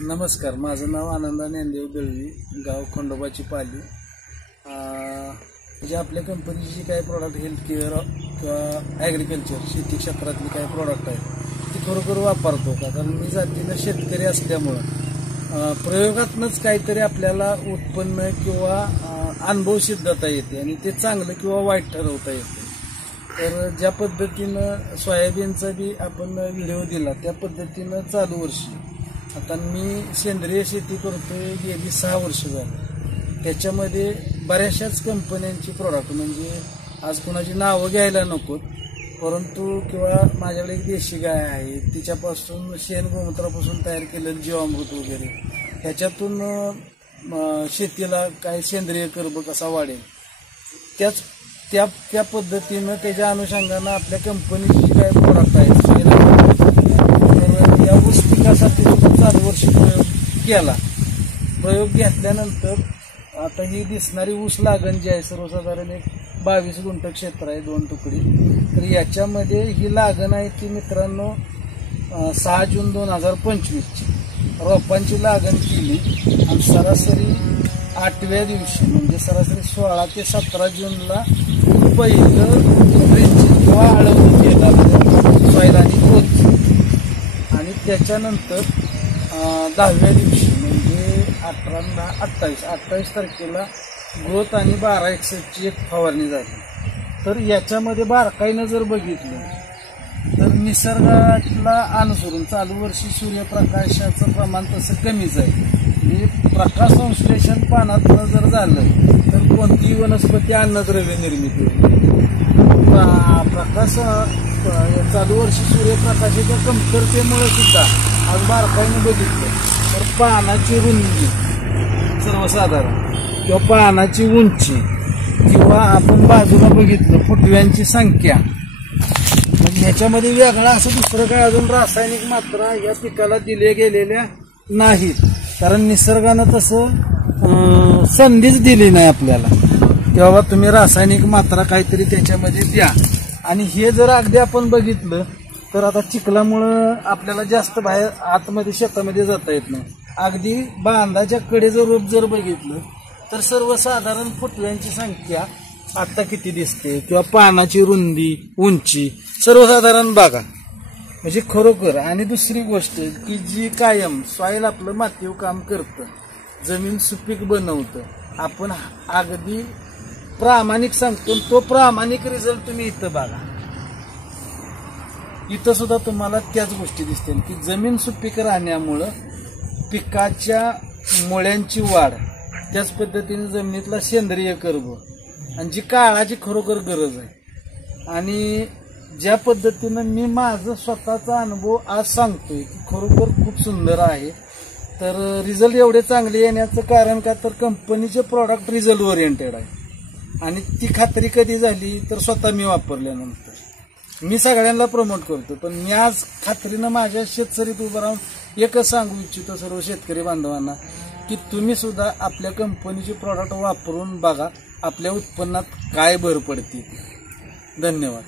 नमस्कार, माझं नाव आनंदा ज्ञानदेव दळवी, गाव खंडोबाची पाली। जे आपल्या कंपनीची जी काही प्रोडक्ट हेल्थ केअर किंवा ॲग्रिकल्चर शेती क्षेत्रातली काही प्रोडक्ट आहेत ती खरोखर वापरतो का, कारण मी जातीनं शेतकरी असल्यामुळं प्रयोगातनंच काहीतरी आपल्याला उत्पन्न किंवा अनुभव सिद्धता येते आणि ते चांगलं किंवा वाईट ठरवता येते। तर ज्या पद्धतीनं सोयाबीनचा बी आपण व्हिडिओ दिला त्या पद्धतीनं चालू वर्षी आता मी सेंद्रिय शेती करतोय, गेली 6 वर्ष झाली। त्याच्यामध्ये बऱ्याचशाच कंपन्यांची प्रोडक्ट, म्हणजे आज कुणाची नावं घ्यायला नकोत, परंतु किंवा माझ्याकडे एक देशी गाय आहे, तिच्यापासून शेण गोमूत्रापासून तयार केलेलं जीवामृत वगैरे, ह्याच्यातून शेतीला काय सेंद्रिय कर्ब कसा वाढेल त्या पद्धतीनं त्याच्या अनुषंगानं आपल्या कंपनीची जी काही प्रोडक्ट आहेत या ऊस पिकासाठी चालू वर्षी प्रयोग केला। प्रयोग घेतल्यानंतर आता ही दिसणारी ऊस लागण जी आहे सर्वसाधारण एक 22 गुंठ क्षेत्र आहे, 2 तुकडी। तर याच्यामध्ये ही लागण आहे ती मित्रांनो 6 जून 2025ची रोपांची लागण केली आणि सरासरी 8व्या दिवशी म्हणजे सरासरी 16 ते 17 जूनला पहिलं ड्रेंचिंग किंवा आळवणी केलं सॉईल आणि ग्रोथ, आणि त्याच्यानंतर 10व्या दिवशी म्हणजे 28 तारखेला ग्रोथ आणि 1261ची एक फवारणी झाली। तर याच्यामध्ये बारकाईनं जर बघितलं तर निसर्गाला अनुसरून चालू वर्षी सूर्यप्रकाशाचं प्रमाण तसं कमीच आहे, म्हणजे प्रकाश संश्लेषण पानातनं जर झालं तर कोणतीही वनस्पती अन्नद्रव्य निर्मिती होईल। प्रकाश चालू वर्षी सूर्यप्रकाशाच्या कमतरतेमुळे सुद्धा आज बारकाईनं बघितलं तर पानाची रुंदी सर्वसाधारण किंवा पानाची उंची किंवा आपण बाजूला बघितलं फुटव्यांची संख्या, म्हणजे ह्याच्यामध्ये वेगळा असं दुसरं काय अजून रासायनिक मात्रा या पिकाला दिल्या गेलेल्या नाहीत, कारण निसर्गानं तसं संधीच दिली नाही आपल्याला की बाबा तुम्ही रासायनिक मात्रा काहीतरी त्याच्यामध्ये द्या। आणि हे जर अगदी आपण बघितलं तर आता चिखलामुळं आपल्याला जास्त बाहेर आतमध्ये शेतामध्ये जाता येत नाही, अगदी बांधाच्या कडे जर रोप जर बघितलं तर सर्वसाधारण फुटव्यांची संख्या आता किती दिसते किंवा पानाची रुंदी उंची सर्वसाधारण बघा, म्हणजे खरोखर। आणि दुसरी गोष्ट की जी कायम सॉईल आपलं मातीव काम करतं, जमीन सुपीक बनवतं, आपण अगदी प्रामाणिक सांगतो, तो प्रामाणिक रिझल्ट तुम्ही इथं बघा। इथं सुद्धा तुम्हाला त्याच गोष्टी दिसतील की जमीन सुपीक राहण्यामुळं पिकाच्या मुळ्यांची वाढ, त्याच पद्धतीने जमिनीतला सेंद्रिय कर्ब आणि जी काळाची खरोखर गरज आहे। आणि ज्या पद्धतीनं मी माझं स्वतःचा अनुभव आज सांगतोय की खरोखर खूप सुंदर आहे। तर रिझल्ट एवढे चांगले येण्याचं कारण का, तर कंपनीचे प्रॉडक्ट रिझल्ट ओरिएंटेड आहे आणि ती खात्री कधी झाली तर स्वतः मी वापरल्यानंतर। मी सगळ्यांना प्रमोट करतो, पण मी आज खात्रीनं माझ्या शेतसरीत उभं राहून एकच सांगू इच्छितो सर्व शेतकरी बांधवांना की तुम्ही सुद्धा आपल्या कंपनीचे प्रॉडक्ट वापरून बघा, आपल्या उत्पन्नात काय भर पडते। धन्यवाद।